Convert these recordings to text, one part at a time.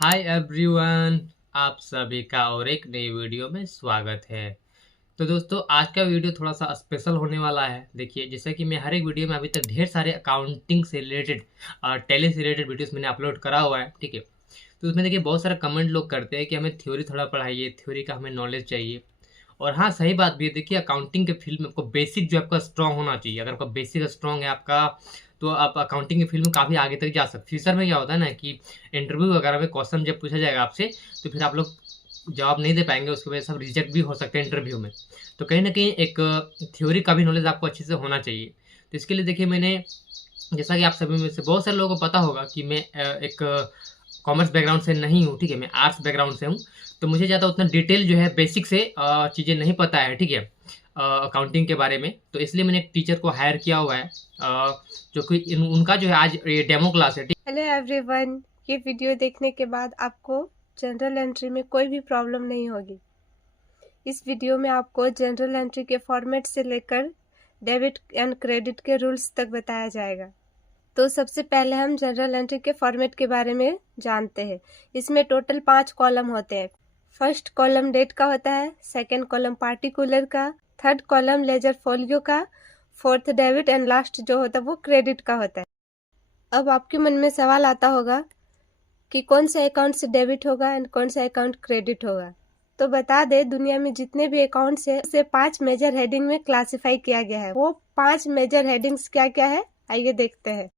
Hi everyone, आप सभी का और एक नई वीडियो में स्वागत है। तो दोस्तों, आज का वीडियो थोड़ा सा स्पेशल होने वाला है। देखिए, जैसा कि मैं हर एक वीडियो में अभी तक ढेर सारे अकाउंटिंग से रिलेटेड टैली से रिलेटेड वीडियोस मैंने अपलोड करा हुआ है, ठीक है। तो उसमें देखिए बहुत सारा कमेंट लोग करते हैं कि हमें थ्योरी थोड़ा पढ़ाइए, थ्योरी का हमें नॉलेज चाहिए। और हाँ, सही बात भी है। देखिए, अकाउंटिंग के फील्ड में आपको बेसिक जो आपका स्ट्रांग होना चाहिए। अगर आपका बेसिक स्ट्रांग है आपका, तो आप अकाउंटिंग के फील्ड में काफ़ी आगे तक जा सकते। फ्यूचर में क्या होता है ना कि इंटरव्यू वगैरह में क्वेश्चन जब पूछा जाएगा आपसे, तो फिर आप लोग जवाब नहीं दे पाएंगे, उसकी वजह से आप रिजेक्ट भी हो सकते हैं इंटरव्यू में। तो कहीं ना कहीं एक थ्योरी का भी नॉलेज आपको अच्छे से होना चाहिए। तो इसके लिए देखिए, मैंने, जैसा कि आप सभी में से बहुत सारे लोगों को पता होगा कि मैं एक कॉमर्स बैकग्राउंड से नहीं हूँ, ठीक है। मैं आर्ट्स बैकग्राउंड से हूँ। तो मुझे ज़्यादा उतना डिटेल जो है बेसिक से चीज़ें नहीं पता है, ठीक है, अकाउंटिंग के बारे में। तो इसलिए मैंने एक टीचर को हायर किया हुआ है, जो कि उनका जो है आज ये डेमो क्लास है, ठीक। हेलो एवरीवन, ये वीडियो देखने के बाद आपको जनरल एंट्री में कोई भी प्रॉब्लम नहीं होगी। इस वीडियो में आपको जनरल एंट्री के फॉर्मेट से लेकर डेबिट एंड क्रेडिट के रूल्स तक बताया जाएगा। तो सबसे पहले हम जनरल एंट्री के फॉर्मेट के बारे में जानते हैं। इसमें टोटल 5 कॉलम होते हैं। फर्स्ट कॉलम डेट का होता है, सेकेंड कॉलम पार्टिकुलर का, थर्ड कॉलम लेजर फोलियो का, फोर्थ डेबिट एंड लास्ट जो होता है वो क्रेडिट का होता है। अब आपके मन में सवाल आता होगा कि कौन सा अकाउंट से डेबिट होगा एंड कौन सा अकाउंट क्रेडिट होगा। तो बता दे, दुनिया में जितने भी अकाउंट्स है उसे 5 मेजर हेडिंग में क्लासिफाई किया गया है। वो 5 मेजर हेडिंग्स क्या क्या है, आइए देखते हैं।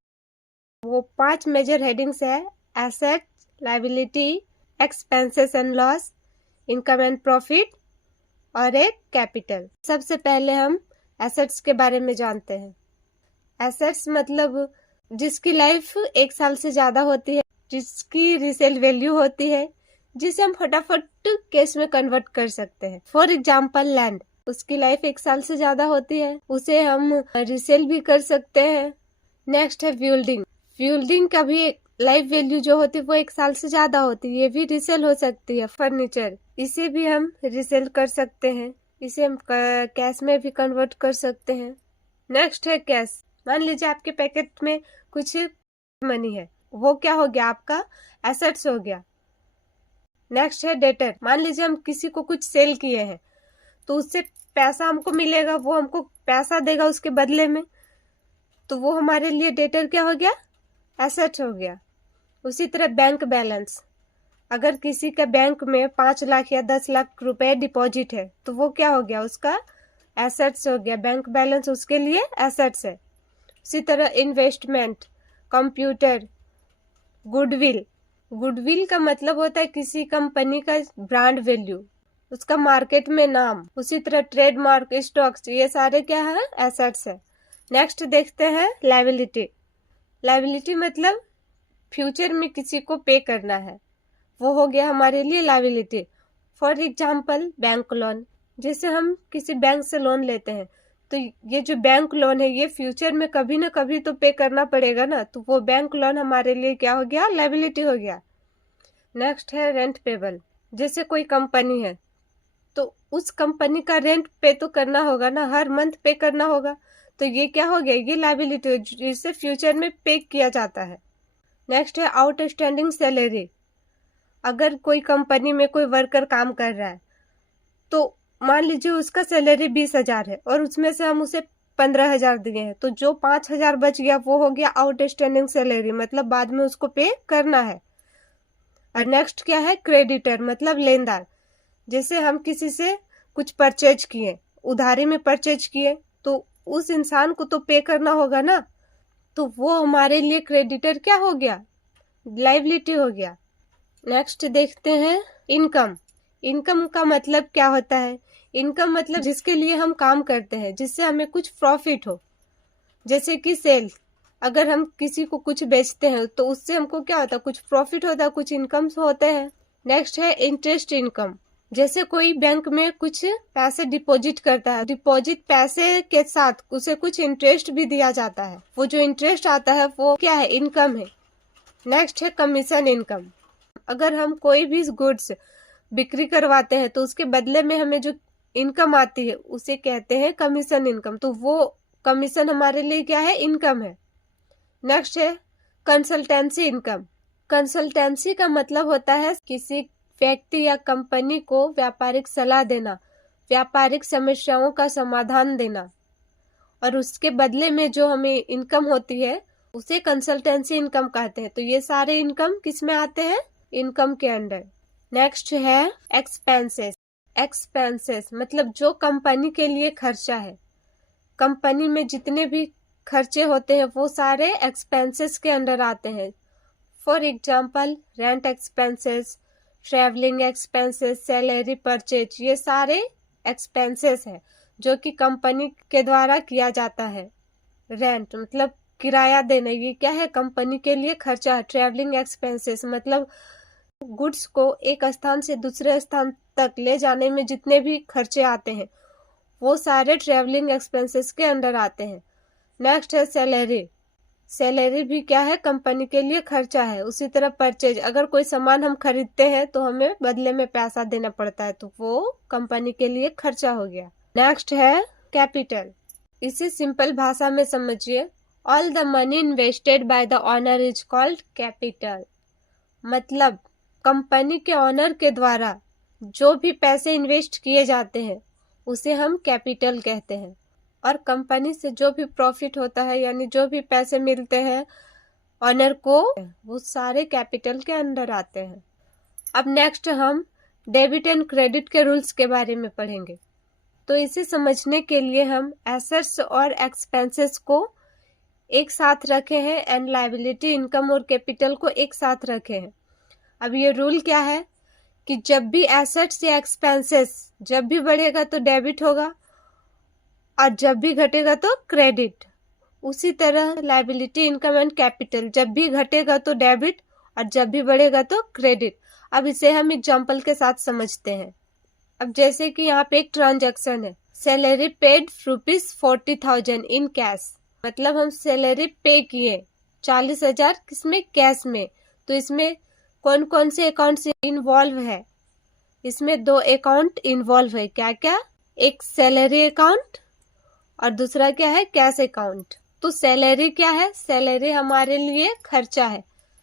वो 5 मेजर हेडिंग्स है: asset, liability, expenses and loss, income and profit और एक कैपिटल। सबसे पहले हम एसेट्स के बारे में जानते हैं। एसेट्स मतलब जिसकी लाइफ 1 साल से ज्यादा होती है, जिसकी रीसेल वैल्यू होती है, जिसे हम फटाफट कैश में कन्वर्ट कर सकते हैं। फॉर एग्जाम्पल लैंड, उसकी लाइफ 1 साल से ज्यादा होती है, उसे हम रीसेल भी कर सकते हैं। नेक्स्ट है बिल्डिंग। बिल्डिंग का भी लाइफ वैल्यू जो होती है वो 1 साल से ज्यादा होती है, ये भी रीसेल हो सकती है। फर्नीचर, इसे भी हम रीसेल कर सकते हैं, इसे हम कैश में भी कन्वर्ट कर सकते हैं। नेक्स्ट है कैश। मान लीजिए आपके पैकेट में कुछ मनी है, वो क्या हो गया, आपका एसेट्स हो गया। नेक्स्ट है डेटर। मान लीजिए हम किसी को कुछ सेल किए हैं, तो उससे पैसा हमको मिलेगा, वो हमको पैसा देगा उसके बदले में, तो वो हमारे लिए डेटर क्या हो गया, एसेट हो गया। उसी तरह बैंक बैलेंस, अगर किसी का बैंक में 5 लाख या 10 लाख रुपए डिपॉजिट है, तो वो क्या हो गया, उसका एसेट्स हो गया। बैंक बैलेंस उसके लिए एसेट्स है। उसी तरह इन्वेस्टमेंट, कंप्यूटर, गुडविल। गुडविल का मतलब होता है किसी कंपनी का ब्रांड वैल्यू, उसका मार्केट में नाम। उसी तरह ट्रेडमार्क, स्टॉक्स, ये सारे क्या है, एसेट्स है। नेक्स्ट देखते हैं लायबिलिटी। लायबिलिटी मतलब फ्यूचर में किसी को पे करना है, वो हो गया हमारे लिए liability. For example bank loan, जैसे हम किसी बैंक से लोन लेते हैं, तो ये जो बैंक लोन है ये फ्यूचर में कभी ना कभी तो पे करना पड़ेगा ना, तो वो बैंक लोन हमारे लिए क्या हो गया, लायबिलिटी हो गया। नेक्स्ट है रेंट पेबल। जैसे कोई कंपनी है, तो उस कंपनी का रेंट पे तो करना होगा ना, हर मंथ पे करना होगा, तो ये क्या हो गया, ये लायबिलिटी, जिससे फ्यूचर में पे किया जाता है। नेक्स्ट है आउटस्टैंडिंग सैलरी। अगर कोई कंपनी में कोई वर्कर काम कर रहा है, तो मान लीजिए उसका सैलरी 20,000 है और उसमें से हम उसे 15,000 दिए हैं, तो जो 5,000 बच गया वो हो गया आउटस्टैंडिंग सैलरी, मतलब बाद में उसको पे करना है। और नेक्स्ट क्या है, क्रेडिटर, मतलब लेनदार। जैसे हम किसी से कुछ परचेज किए, उधारी में परचेज किए, तो उस इंसान को तो पे करना होगा ना, तो वो हमारे लिए क्रेडिटर क्या हो गया, लायबिलिटी हो गया। नेक्स्ट देखते हैं इनकम। इनकम का मतलब क्या होता है, इनकम मतलब जिसके लिए हम काम करते हैं, जिससे हमें कुछ प्रॉफिट हो। जैसे कि सेल, अगर हम किसी को कुछ बेचते हैं तो उससे हमको क्या होता है, कुछ प्रॉफिट होता है, कुछ इनकम होते हैं। नेक्स्ट है इंटरेस्ट इनकम। जैसे कोई बैंक में कुछ पैसे डिपॉजिट करता है, डिपॉजिट पैसे के साथ उसे कुछ इंटरेस्ट भी दिया जाता है, वो जो इंटरेस्ट आता है वो क्या है, इनकम है। नेक्स्ट है कमीशन इनकम। अगर हम कोई भी गुड्स बिक्री करवाते हैं तो उसके बदले में हमें जो इनकम आती है उसे कहते हैं कमीशन इनकम, तो वो कमीशन हमारे लिए क्या है, इनकम है। नेक्स्ट है कंसल्टेंसी इनकम। कंसल्टेंसी का मतलब होता है किसी व्यक्ति या कंपनी को व्यापारिक सलाह देना, व्यापारिक समस्याओं का समाधान देना, और उसके बदले में जो हमें इनकम होती है उसे कंसल्टेंसी इनकम कहते हैं। तो ये सारे इनकम किस में आते हैं? इनकम के अंडर। नेक्स्ट है एक्सपेंसेस। एक्सपेंसेस मतलब जो कंपनी के लिए खर्चा है, कंपनी में जितने भी खर्चे होते हैं वो सारे एक्सपेंसेस के अंडर आते हैं। For example rent expenses, travelling expenses, salary purchase, ये सारे एक्सपेंसेस है जो कि कंपनी के द्वारा किया जाता है। रेंट मतलब किराया देना, ये क्या है? कंपनी के लिए खर्चा है। ट्रैवलिंग एक्सपेंसेस मतलब गुड्स को एक स्थान से दूसरे स्थान तक ले जाने में जितने भी खर्चे आते हैं वो सारे ट्रैवलिंग एक्सपेंसेस के अंडर आते हैं। नेक्स्ट है सैलरी। सैलरी भी क्या है? कंपनी के लिए खर्चा है। उसी तरह परचेज, अगर कोई सामान हम खरीदते हैं तो हमें बदले में पैसा देना पड़ता है, तो वो कंपनी के लिए खर्चा हो गया। नेक्स्ट है कैपिटल। इसे सिंपल भाषा में समझिए, all the money invested by the owner is called capital. मतलब कंपनी के ऑनर के द्वारा जो भी पैसे इन्वेस्ट किए जाते हैं उसे हम कैपिटल कहते हैं। और कंपनी से जो भी प्रॉफिट होता है यानी जो भी पैसे मिलते हैं ऑनर को, वो सारे कैपिटल के अंदर आते हैं। अब नेक्स्ट हम डेबिट एंड क्रेडिट के रूल्स के बारे में पढ़ेंगे। तो इसे समझने के लिए हम एसेट्स और एक्सपेंसेस को एक साथ रखे हैं एंड लायबिलिटी, इनकम और कैपिटल को एक साथ रखे हैं। अब ये रूल क्या है कि जब भी एसेट्स या एक्सपेंसेस जब भी बढ़ेगा तो डेबिट होगा और जब भी घटेगा तो क्रेडिट। उसी तरह लायबिलिटी, इनकम एंड कैपिटल जब भी घटेगा तो डेबिट और जब भी बढ़ेगा तो क्रेडिट। अब इसे हम एग्जांपल के साथ समझते हैं। अब जैसे कि यहाँ पे एक ट्रांजैक्शन है, सैलरी पेड ₹40,000 इन कैश, मतलब हम सैलरी पे किए 40,000 किसमें? कैश में। तो इसमें कौन कौन से अकाउंट इन्वॉल्व है? इसमें 2 अकाउंट इन्वॉल्व है। क्या क्या? एक सैलरी अकाउंट और दूसरा क्या है? Cash account. तो सैलरी क्या है? सैलरी हमारे लिए खर्चा है,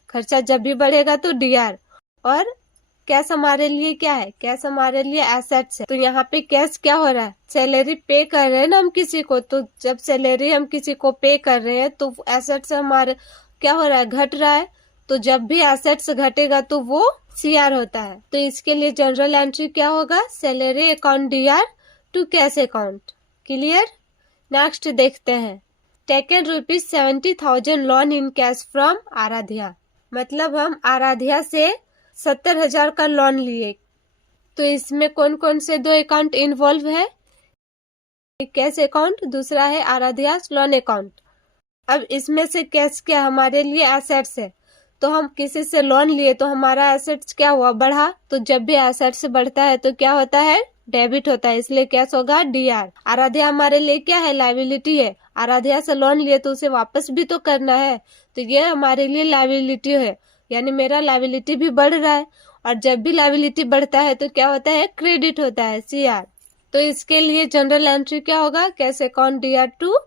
खर्चा जब भी बढ़ेगा तो डीआर। और कैश हमारे लिए क्या है? कैश हमारे लिए एसेट्स है। तो यहाँ पे कैश क्या हो रहा है? सैलरी पे कर रहे हैं ना हम किसी को, तो जब सैलरी हम किसी को पे कर रहे हैं तो एसेट्स हमारे क्या हो रहा है? घट रहा है। तो जब भी एसेट्स घटेगा तो वो सीआर होता है। तो इसके लिए जनरल एंट्री क्या होगा? Salary account DR to cash account. Clear? Next देखते हैं, taken ₹70,000 loan in cash from Aaradhya. मतलब हम आराध्या से 70,000 का लोन लिए। तो इसमें कौन कौन से 2 अकाउंट इन्वॉल्व है? एक कैश अकाउंट, दूसरा है आराध्या लोन अकाउंट। अब इसमें से कैश क्या हमारे लिए? एसेट्स है। तो हम किसी से लोन लिए तो हमारा एसेट्स क्या हुआ? बढ़ा। तो जब भी एसेट्स बढ़ता है तो क्या होता है? डेबिट होता है, इसलिए कैश होगा डीआर। आराध्या हमारे लिए क्या है? लायबिलिटी है। आराध्या से लोन लिए तो उसे वापस भी तो करना है, तो ये हमारे लिए लायबिलिटी है, यानी मेरा लायबिलिटी भी बढ़ रहा है। और जब भी लायबिलिटी बढ़ता है तो क्या होता है? क्रेडिट होता है, सीआर। तो इसके लिए जनरल एंट्री क्या होगा? Cash account DR to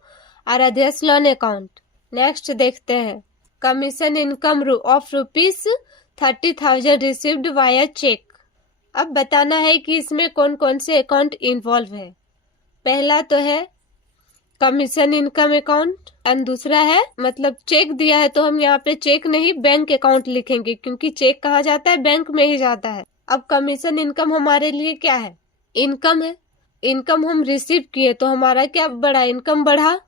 Aaradhya loan account. Next देखते हैं, commission income of ₹30,000 received via cheque. अब बताना है कि इसमें कौन कौन से अकाउंट इन्वॉल्व है। पहला तो है कमीशन इनकम अकाउंट एंड दूसरा है, मतलब चेक दिया है तो हम यहाँ पे चेक नहीं बैंक अकाउंट लिखेंगे, क्योंकि चेक कहाँ जाता है? बैंक में ही जाता है। अब कमीशन इनकम हमारे लिए क्या है? इनकम है। इनकम हम रिसीव किए तो हमारा क्या बढ़ा? इनकम बढ़ा।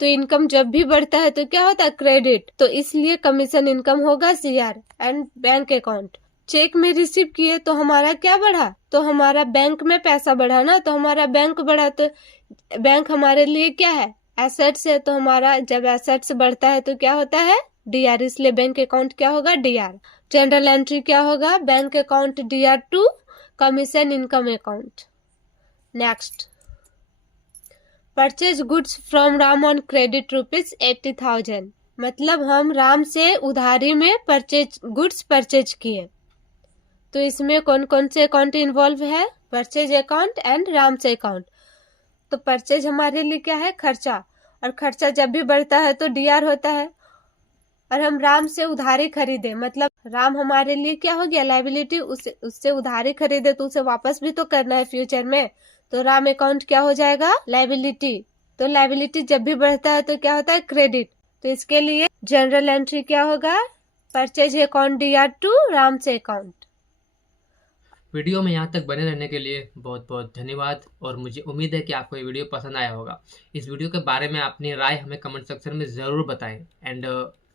तो इनकम जब भी बढ़ता है तो क्या होता है? क्रेडिट। तो इसलिए कमीशन इनकम होगा CR and bank account. Cheque में रिसीव किए तो हमारा क्या बढ़ा? तो हमारा बैंक में पैसा बढ़ा ना, तो हमारा बैंक बढ़ा। तो बैंक हमारे लिए क्या है? एसेट्स है। तो हमारा जब एसेट्स बढ़ता है तो क्या होता है? डीआर, इसलिए बैंक अकाउंट क्या होगा? डीआर। जनरल एंट्री क्या होगा? Bank account DR to commission income account. Next, purchase goods from Ram on credit ₹80,000। मतलब हम राम से उधारी में गुड्स परचेज किए। तो इसमें कौन कौन से अकाउंट इन्वॉल्व है? परचेज अकाउंट एंड राम से अकाउंट। तो परचेज हमारे लिए क्या है? खर्चा। और खर्चा जब भी बढ़ता है तो डीआर होता है। और हम राम से उधारी खरीदे, मतलब राम हमारे लिए क्या हो गया, लायबिलिटी। उससे उधारी खरीदे तो उसे वापस भी तो करना है फ्यूचर में, तो राम अकाउंट क्या हो जाएगा, लायबिलिटी। तो लायबिलिटी जब भी बढ़ता है तो क्या होता है, क्रेडिट। तो इसके लिए जनरल एंट्री क्या होगा, purchase account DR to Ram से अकाउंट। वीडियो में यहाँ तक बने रहने के लिए बहुत बहुत धन्यवाद, और मुझे उम्मीद है कि आपको ये वीडियो पसंद आया होगा। इस वीडियो के बारे में अपनी राय हमें कमेंट सेक्शन में ज़रूर बताएं, एंड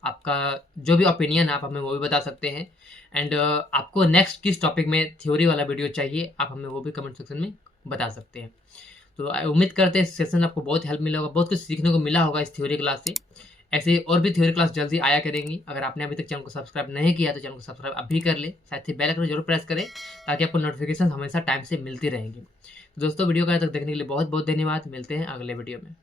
आपका जो भी ओपिनियन है आप हमें वो भी बता सकते हैं। एंड आपको नेक्स्ट किस टॉपिक में थ्योरी वाला वीडियो चाहिए आप हमें वो भी कमेंट सेक्शन में बता सकते हैं। तो उम्मीद करते हैं इस सेशन आपको बहुत हेल्प मिला होगा, बहुत कुछ सीखने को मिला होगा इस थ्योरी क्लास से। ऐसे और भी थ्योरी क्लास जल्दी आया करेंगी। अगर आपने अभी तक चैनल को सब्सक्राइब नहीं किया तो चैनल को सब्सक्राइब अभी कर ले, साथ ही बेल आइकन जरूर प्रेस करें ताकि आपको नोटिफिकेशन हमेशा टाइम से मिलती रहेंगी। तो दोस्तों वीडियो का तक देखने के लिए बहुत बहुत धन्यवाद। मिलते हैं अगले वीडियो में।